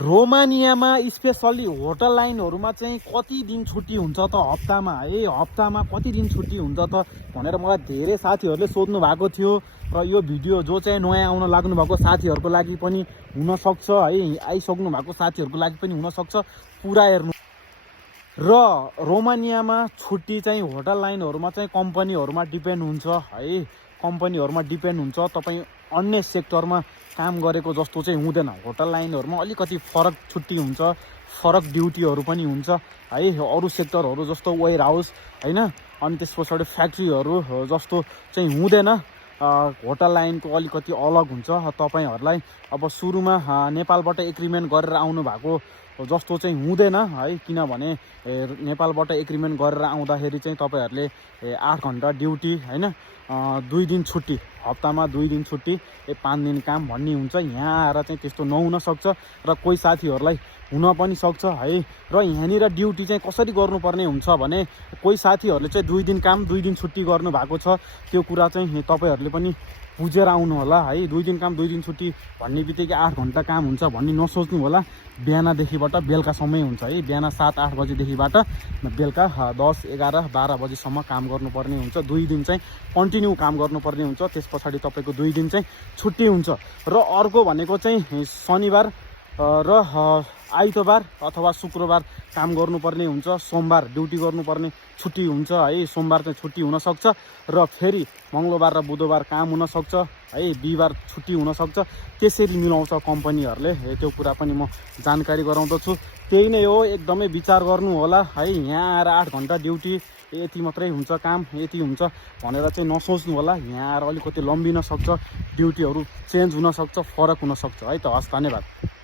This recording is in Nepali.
रोमानियामा स्पेसल्ली होटल लाइनहरुमा चाहिँ कति दिन छुट्टी हुन्छ त हप्तामा है हप्तामा कति दिन छुट्टी हुन्छ त भनेर मलाई धेरै साथीहरुले सोध्नु भएको थियो र यो भिडियो जो चाहिँ नयाँ आउन लाग्नु भएको साथीहरुको लागि पनि हुन सक्छ है आइसक्नु भएको साथीहरुको लागि पनि हुन सक्छ पुरा हेर्नु र रोमानियामा छुट्टी चाहिँ होटल लाइनहरुमा चाहिँ कम्पनीहरुमा डिपेन्ड हुन्छ है कम्पनीहरुमा डिपेन्ड हुन्छ तपाई अन्य सेक्टरमा काम गरेको जस्तो चाहिँ हुँदैन होटल लाइनहरुमा अलिकति फरक छुट्टी हुन्छ फरक ड्युटीहरु पनि हुन्छ है अरु सेक्टरहरु जस्तो वेयर हाउस हैन अनि त्यसपछि फ्याक्ट्रीहरु जस्तो चाहिँ हुँदैन होटल लाइनको अलिकति अलग हुन्छ तपाईहरुलाई अब सुरुमा नेपालबाट एग्रीमेन्ट गरेर आउनु भएको जस्तो चाहिँ हुँदैन है किनभने नेपालबाट एग्रीमेन्ट गरेर आउँदाखेरि चाहिँ तपाईहरुले 8 घण्टा ड्युटी हैन 2 दिन छुट्टी हप्तामा 2 दिन छुट्टी 5 दिन काम भन्ने हुन्छ यहाँ आएर चाहिँ त्यस्तो नहुन सक्छ र कोही साथीहरुलाई हुन पनि सक्छ है र यहाँनिर ड्युटी चाहिँ कसरी गर्नुपर्ने हुन्छ भने कोही साथीहरुले चाहिँ 2 दिन काम 2 दिन छुट्टी गर्नु भएको छ त्यो कुरा चाहिँ तपाईहरुले पनि बुझेर आउनु होला है 2 दिन काम 2 दिन छुट्टी भन्ने बित्तिकै 8 घण्टा काम हुन्छ भन्ने नसोच्नु होला बिहानदेखिबाट बेलुकासम्मै हुन्छ है बिहान 7-8 बजेदेखिबाट बेलुका 10 11 12 बजेसम्म काम गर्नुपर्ने हुन्छ 2 दिन चाहिँ कन्टिन्यू काम गर्नुपर्ने हुन्छ त्यसपछि तपाईको 2 दिन चाहिँ छुट्टी हुन्छ र अर्को भनेको चाहिँ शनिबार र आइतबार अथवा शुक्रबार काम गर्नुपर्ने हुन्छ सोमबार ड्युटी गर्नुपर्ने छुट्टी हुन्छ है सोमबार चाहिँ छुट्टी हुन सक्छ र फेरि मंगलबार र बुधबार काम हुन सक्छ है बिहीबार छुट्टी हुन सक्छ त्यसरी मिलाउँछ कम्पनीहरुले त्यो कुरा पनि म जानकारी गराउँदछु त्यही नै हो एकदमै विचार गर्नु होला है यहाँ आएर 8 घण्टा ड्युटी यति मात्रै हुन्छ काम यति हुन्छ भनेर चाहिँ नसोच्नु होला यहाँ आएर अलिकति लम्बिन सक्छ ड्युटीहरु चेन्ज हुन सक्छ फरक हुन सक्छ है त हस् धन्यवाद।